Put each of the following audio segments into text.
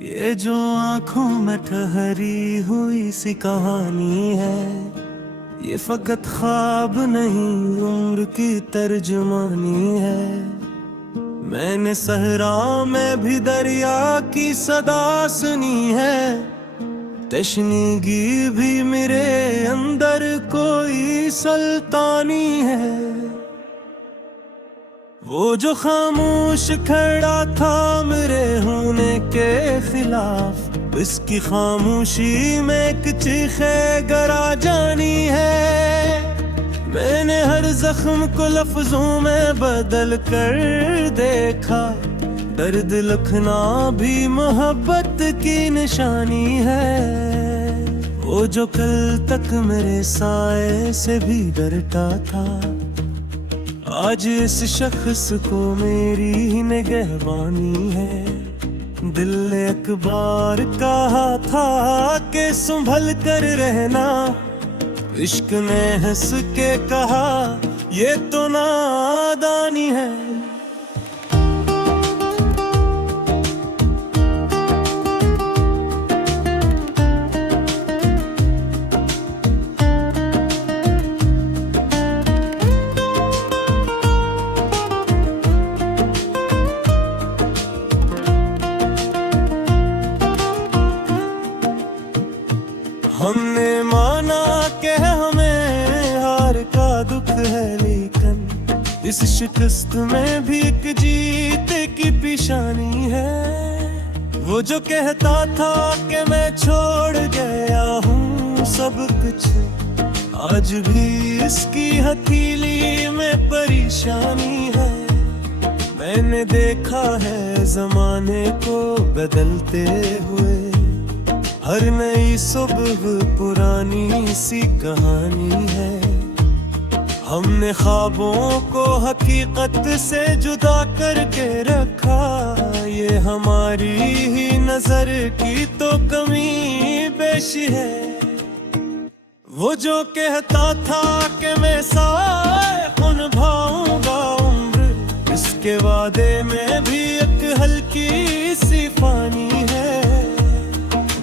ये जो आंखों में ठहरी हुई सी कहानी है, ये फकत ख्वाब नहीं उम्र की तर्जुमानी है। मैंने सहरा में भी दरिया की सदा सुनी है, तशनीगी भी मेरे अंदर कोई सुल्तानी है। वो जो खामोश खड़ा था मेरे होने के खिलाफ, इसकी खामोशी में एक चीखे गरा जानी है। मैंने हर जख्म को लफ्जों में बदल कर देखा, दर्द लिखना भी मोहब्बत की निशानी है। वो जो कल तक मेरे साए से भी डरता था, आज इस शख्स को मेरी निगहबानी है। दिल ने एक बार कहा था कि संभल कर रहना, इश्क ने हंस के कहा ये तो नादानी है। हमने माना कि हमें हार का दुख है, लेकिन इस शिकस्त में भी एक जीत की पेशानी है। वो जो कहता था कि मैं छोड़ गया हूँ सब कुछ, आज भी इसकी हथेली में परेशानी है। मैंने देखा है जमाने को बदलते हुए, हर नई सुबह पुरानी सी कहानी है। हमने ख्वाबों को हकीकत से जुदा करके रखा, ये हमारी ही नजर की तो कमी बेशी है। वो जो कहता था कि मैं साथ निभाऊंगा उम्र, इसके वादे में भी एक हल्की सी पानी है।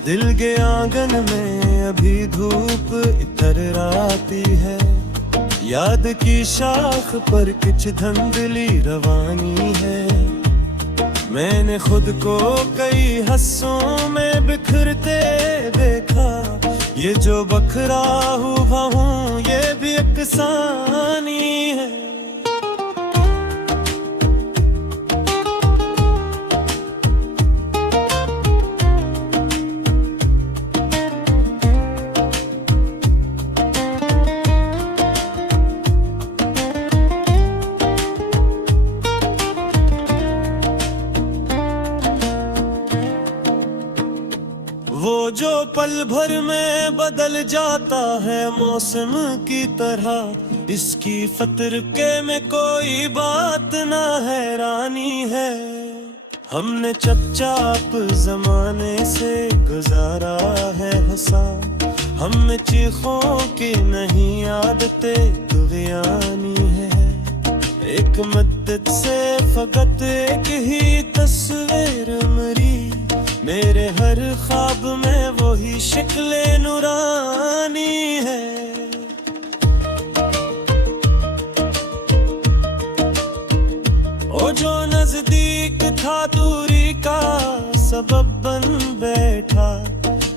दिल के आंगन में अभी धूप इतर आती है, याद की शाख पर कुछ धंधली रवानी है। मैंने खुद को कई हिस्सों में बिखरते देखा, ये जो बखरा हुआ हूँ ये भी एक सानी है। वो जो पल भर में बदल जाता है मौसम की तरह, इसकी फतर के में कोई बात ना हैरानी है। हमने चुपचाप जमाने से गुजारा है हंसा, हम चीखों की नहीं आदतें दुनियानी है। एक मद्दत से फकत एक ही तस्वीर मरी, मेरे हर ख्वाब में वही शक्ले नूरानी है। ओ जो नजदीक था दूरी का सबब बन बैठा,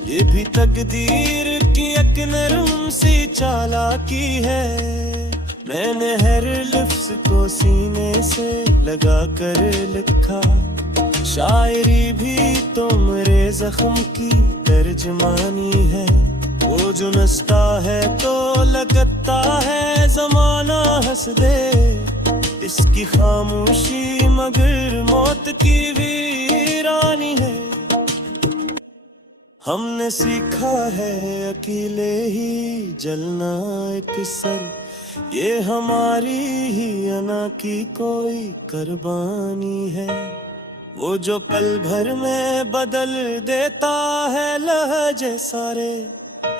ये भी तकदीर की एक नरम सी चालाकी है। मैंने हर लफ्ज को सीने से लगा कर लिखा, शायरी भी तो मेरे जख्म की तर्जमानी है। वो जो नसता है तो लगता है जमाना हंस दे, इसकी खामोशी मगर मौत की वीरानी है। हमने सीखा है अकेले ही जलना एक सर, ये हमारी ही अना की कोई कुर्बानी है। वो जो पल भर में बदल देता है लहजे सारे,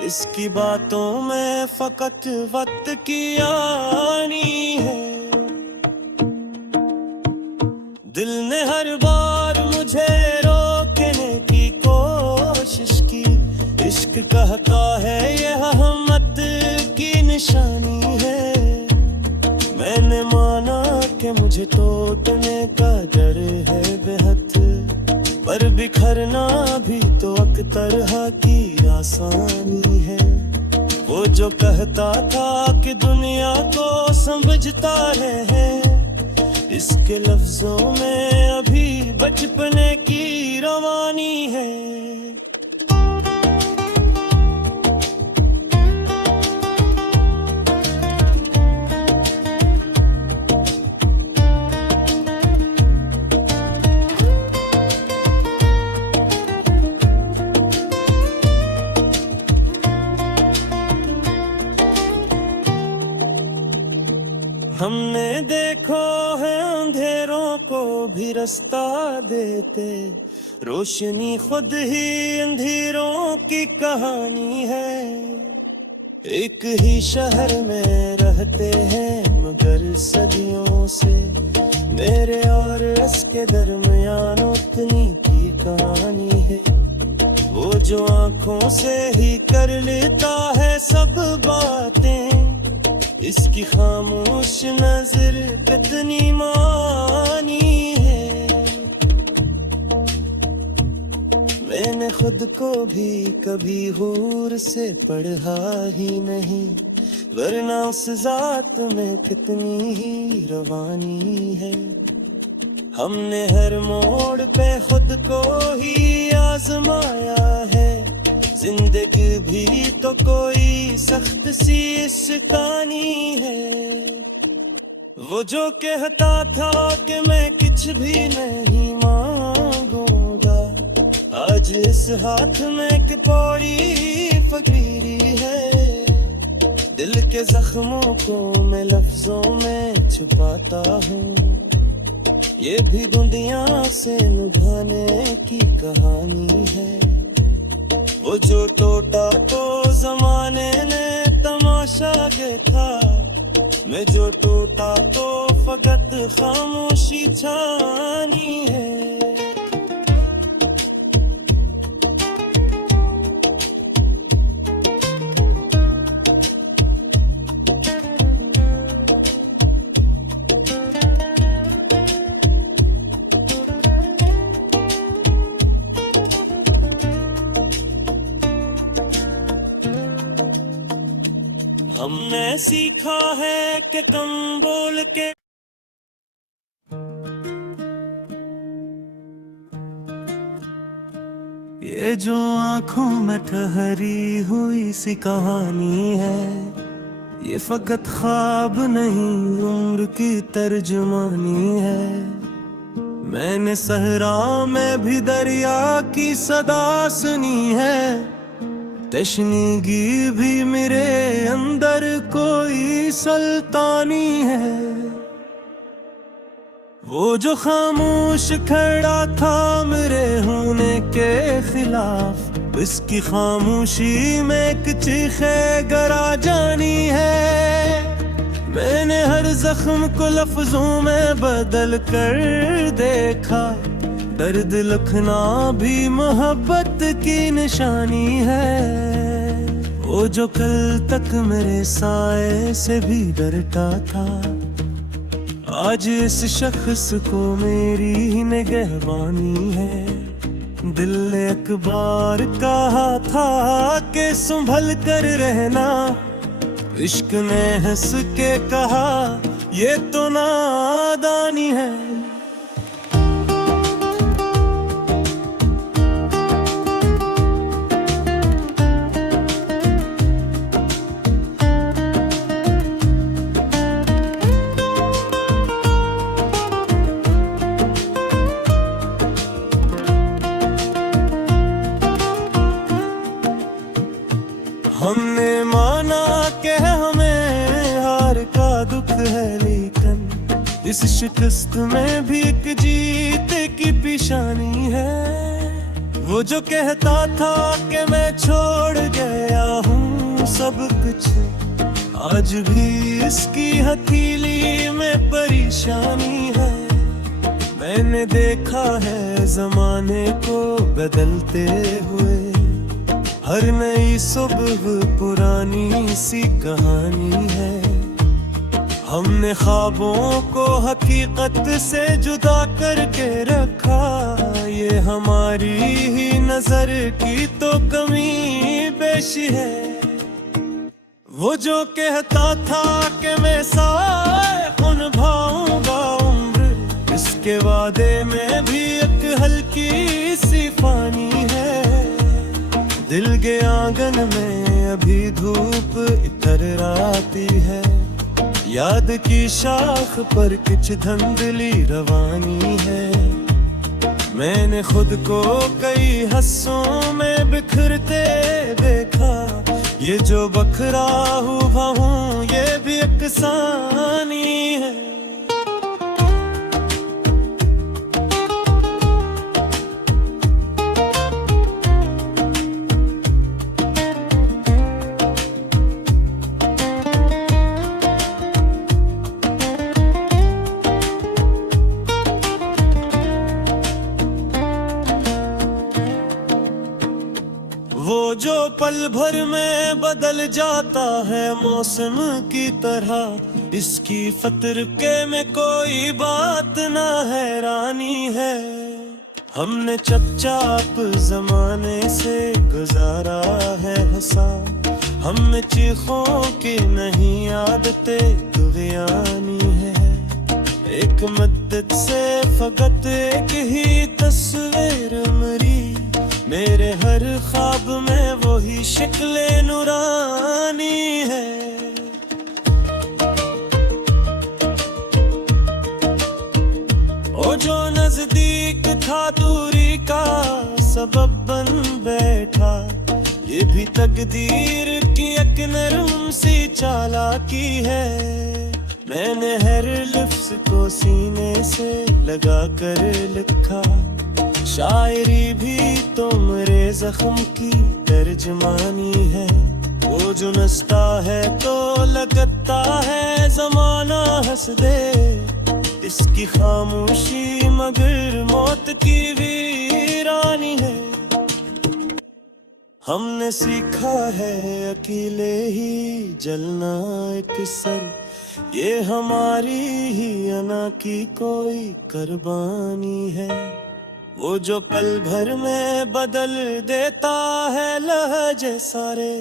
इसकी बातों में फकत वक्त की आनी है। दिल ने हर बार मुझे रोकने की कहता है यह हमत की निशानी है, मैंने माना कि मुझे टूटने का डर है बेहद, पर बिखरना भी तो एक तरह की आसानी है। वो जो कहता था कि दुनिया को समझता है, इसके लफ्जों में अभी बचपने की रवानी है। हमने देखो है अंधेरों को भी रास्ता देते, रोशनी खुद ही अंधेरों की कहानी है। एक ही शहर में रहते हैं मगर सदियों से, मेरे और इसके दरमियान उतनी की कहानी है। वो जो आंखों से ही कर लेता है सब बातें, इसकी खामोश नजर कितनी मानी है। मैंने खुद को भी कभी हूर से पढ़ा ही नहीं, वरना उस जात में कितनी ही रवानी है। हमने हर मोड़ पे खुद को ही आजमाया है, जिंदगी भी तो कोई सख्त सी शिकानी है। वो जो कहता था कि मैं कुछ भी नहीं मांगूंगा, आज इस हाथ में एक पौड़ी फकीरी है। दिल के जख्मों को मैं लफ्जों में छुपाता हूँ, ये भी दुनिया से लुभाने की कहानी है। वो जो टूटा तो जमाने ने तमाशा देखा, मैं जो टूटा तो फकत खामोशी छानी है। हमने सीखा है कि कम बोल के ये जो आंखों में ठहरी हुई सी कहानी है, ये फकत ख्वाब नहीं उम्र की तर्जुमानी है। मैंने सहरा में भी दरिया की सदा सुनी है, तशनीगी भी मेरे अंदर कोई सुल्तानी है। वो जो खामोश खड़ा था मेरे होने के खिलाफ, इसकी खामोशी में एक चीखे गरा जानी है। मैंने हर जख्म को लफ्जों में बदल कर देखा, दर्द लिखना भी मोहब्बत की निशानी है। वो जो कल तक मेरे साए से भी डरता था, आज इस शख्स को मेरी निगहबानी है। दिल ने एक बार कहा था कि संभल कर रहना, इश्क ने हंस के कहा ये तो नादानी है। हमने माना कि हमें हार का दुख है, लेकिन इस शिकस्त में भी एक जीत की पेशानी है। वो जो कहता था कि मैं छोड़ गया हूँ सब कुछ, आज भी इसकी हथेली में परेशानी है। मैंने देखा है जमाने को बदलते हुए, हर नई सुबह पुरानी सी कहानी है। हमने ख्वाबों को हकीकत से जुदा करके रखा, ये हमारी ही नजर की तो कमी बेशी है। वो जो कहता था कि मैं साथ निभाऊंगा उम्र, इसके वादे में भी एक हल्की सी पानी है। दिल के आंगन में अभी धूप इतर आती है, याद की शाख पर कुछ धंधली रवानी है। मैंने खुद को कई हिस्सों में बिखरते देखा, ये जो बखरा हुआ हूँ ये भी एक कहानी है। वो जो पल भर में बदल जाता है मौसम की तरह, इसकी फतरके में कोई बात ना हैरानी है। हमने चुपचाप जमाने से गुजारा है हंसा, हम में चीखों की नहीं आदतें दुनियानी है। एक मद्दत से फकत एक ही तस्वीर मरी, मेरे हर ख्वाब में वही शक्ले नूरानी है। ओ जो नजदीक था दूरी का सबब बन बैठा, ये भी तकदीर की एक नरम सी चालाकी है। मैंने हर लफ्ज को सीने से लगा कर लिखा, शायरी भी तो मेरे जख्म की तर्जमानी है। वो जो नचता है तो लगता है जमाना हंस दे, इसकी खामोशी मगर मौत की वीरानी है। हमने सीखा है अकेले ही जलना एक सर, ये हमारी ही अना की कोई कुर्बानी है। वो जो पल भर में बदल देता है लहजे सारे,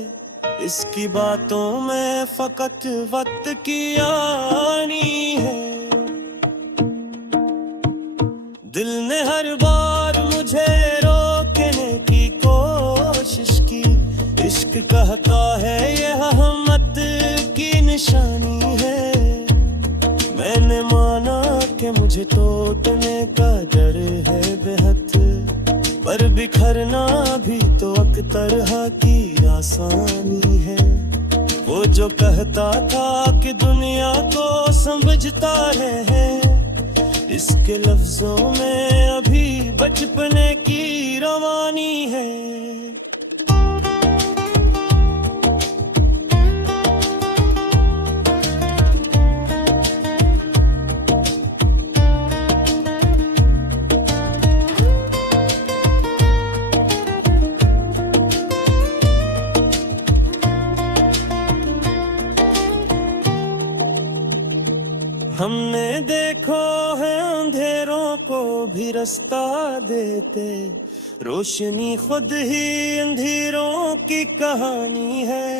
इसकी बातों में फकत वक्त की आनी है। दिल ने हर बार मुझे रोकने की कोशिश की, इश्क कहता है यह हमत की निशानी है। मैंने माना कि मुझे टूटने का डर है बेहद, पर बिखरना भी तो एक तरह की आसानी है। वो जो कहता था कि दुनिया को समझता है, इसके लफ्जों में अभी बचपने की रवानी है। हमने देखो है अंधेरों को भी रास्ता देते, रोशनी खुद ही अंधेरों की कहानी है।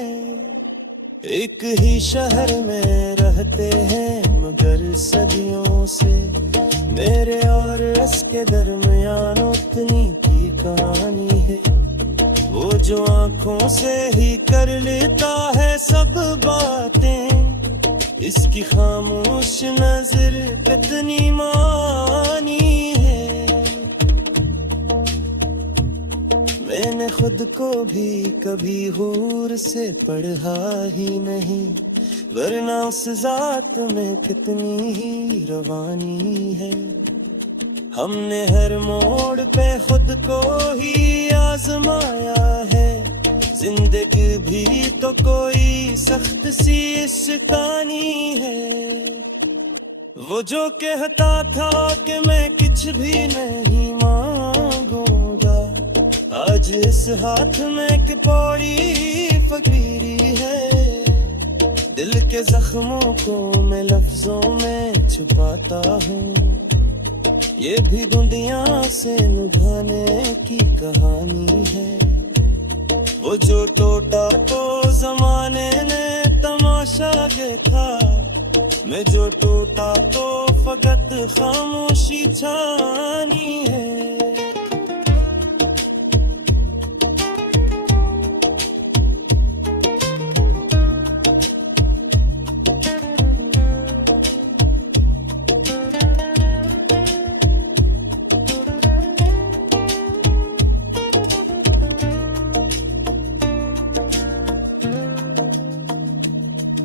एक ही शहर में रहते हैं मगर सदियों से, मेरे और इसके दरमियान उतनी की कहानी है। वो जो आंखों से ही कर लेता है सब बातें, इसकी खामोश नजर कितनी मानी है। मैंने खुद को भी कभी हूर से पढ़ा ही नहीं, वरना उस जात में कितनी ही रवानी है। हमने हर मोड़ पे खुद को ही आजमाया है, जिंदगी भी तो कोई सख्त सी शिकानी है। वो जो कहता था कि मैं कुछ भी नहीं मांगूंगा, आज आज इस हाथ में एक पौड़ी फकीरी है, दिल के जख्मों को मैं लफ्जों में छुपाता हूँ। ये भी दुनिया से निभाने की कहानी है। वो जो टूटा तो जमाने ने तमाशा देखा, मैं जो टूटा तो फकत खामोशी छानी है।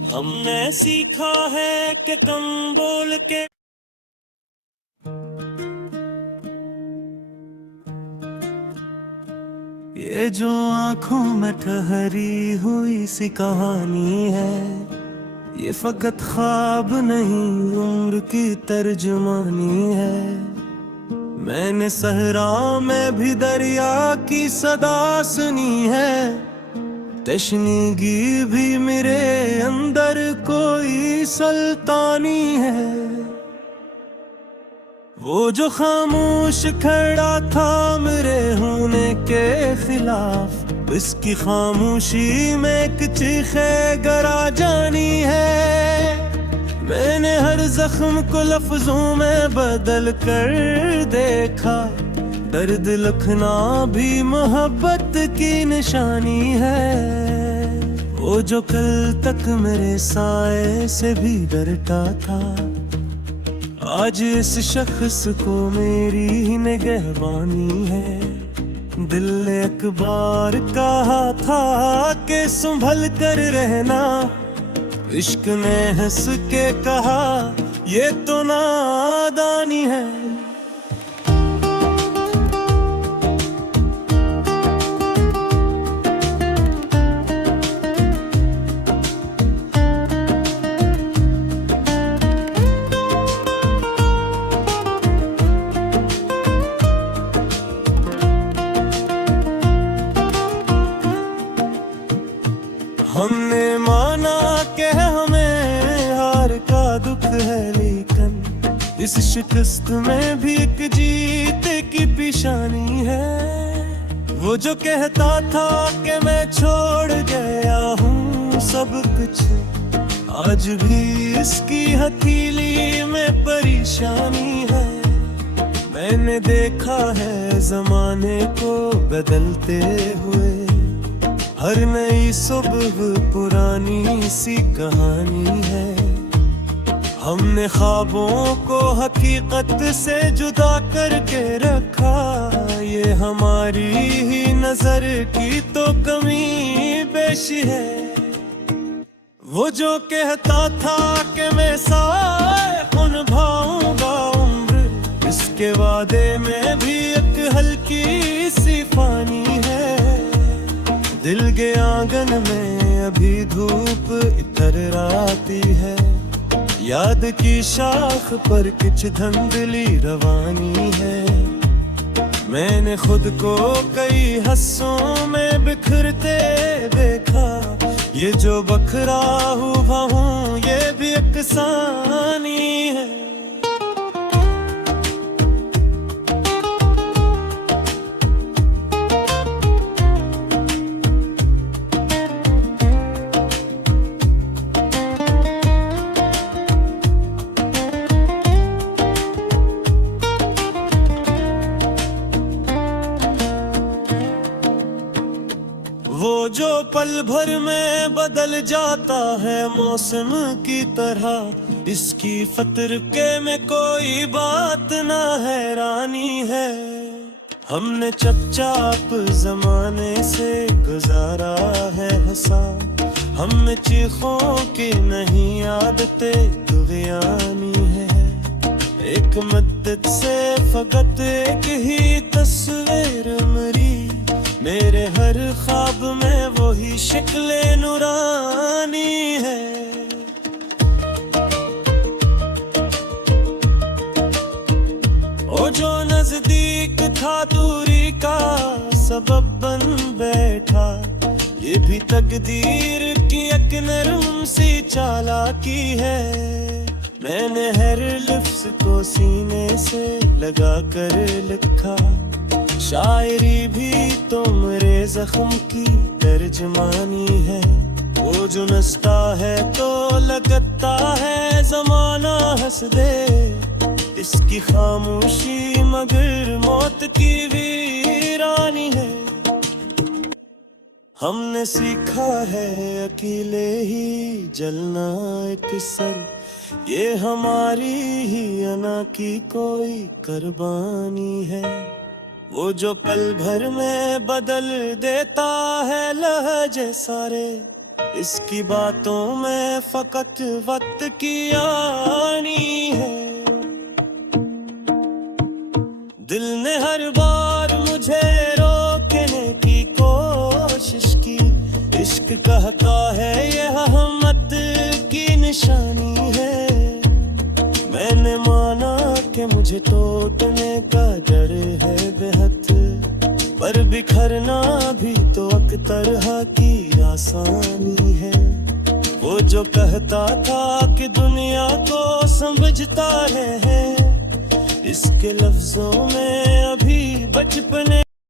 हमने सीखा है कि कम बोल के ये जो आंखों में ठहरी हुई सी कहानी है, ये फकत ख्वाब नहीं उम्र की तर्जुमानी है। मैंने सहरा में भी दरिया की सदा सुनी है, तशनीगी भी मेरे अंदर कोई सुल्तानी है। वो जो खामोश खड़ा था मेरे होने के खिलाफ, इसकी खामोशी में एक चीखे गरा जानी है। मैंने हर जख्म को लफ्जों में बदल कर देखा, दर्द लिखना भी मोहब्बत की निशानी है। वो जो कल तक मेरे साए से भी डरता था, आज इस शख्स को मेरी निगहबानी है। दिल ने एक बार कहा था कि संभल कर रहना, इश्क ने हंस के कहा ये तो नादानी है। हमने माना कि हमें हार का दुख है, लेकिन इस शिकस्त में भी एक जीत की पेशानी है। वो जो कहता था कि मैं छोड़ गया हूँ सब कुछ, आज भी इसकी हथेली में परेशानी है। मैंने देखा है जमाने को बदलते हुए, हर नई सुबह पुरानी सी कहानी है। हमने ख्वाबों को हकीकत से जुदा करके रखा, ये हमारी ही नजर की तो कमी बेशी है। वो जो कहता था कि मैं साथ निभाऊंगा उम्र, इसके वादे में भी एक हल्की सी पानी है। दिल के आंगन में अभी धूप इतर आती है, याद की शाख पर कुछ धंधली रवानी है। मैंने खुद को कई हिस्सों में बिखरते देखा, ये जो बखरा हुआ हूँ ये भी एक कहानी है। वो जो पल भर में बदल जाता है मौसम की तरह, इसकी फतरके में कोई बात ना हैरानी है। हमने चुपचाप जमाने से गुजारा है हंसा, हम चीखों की नहीं आदतें दुगियानी है। एक मद्दत से फकत एक ही तस्वीर मरी, मेरे हर ख्वाब में वही शक्ले नूरानी है। ओ जो नजदीक था दूरी का सबब ये भी तकदीर की एक नरम सी चालाकी है। मैंने हर लफ्ज को सीने से लगा कर लिखा, शायरी भी तो मेरे जख्म की तर्जमानी है। वो जो नसता है तो लगता है ज़माना हंस दे, इसकी खामोशी मगर मौत की वीरानी है। हमने सीखा है अकेले ही जलना एक सर, ये हमारी ही अना की कोई कुर्बानी है। वो जो पल भर में बदल देता है लहजे सारे, इसकी बातों में फकत वक्त की आनी है। दिल ने हर बार मुझे रोकने की कोशिश की, इश्क कहता है यह हमत की निशानी है। मैंने माना कि मुझे टूटने का डर है बेहद, पर बिखरना भी तो एक तरह की आसानी है। वो जो कहता था कि दुनिया को समझता है, इसके लफ्जों में अभी बचपने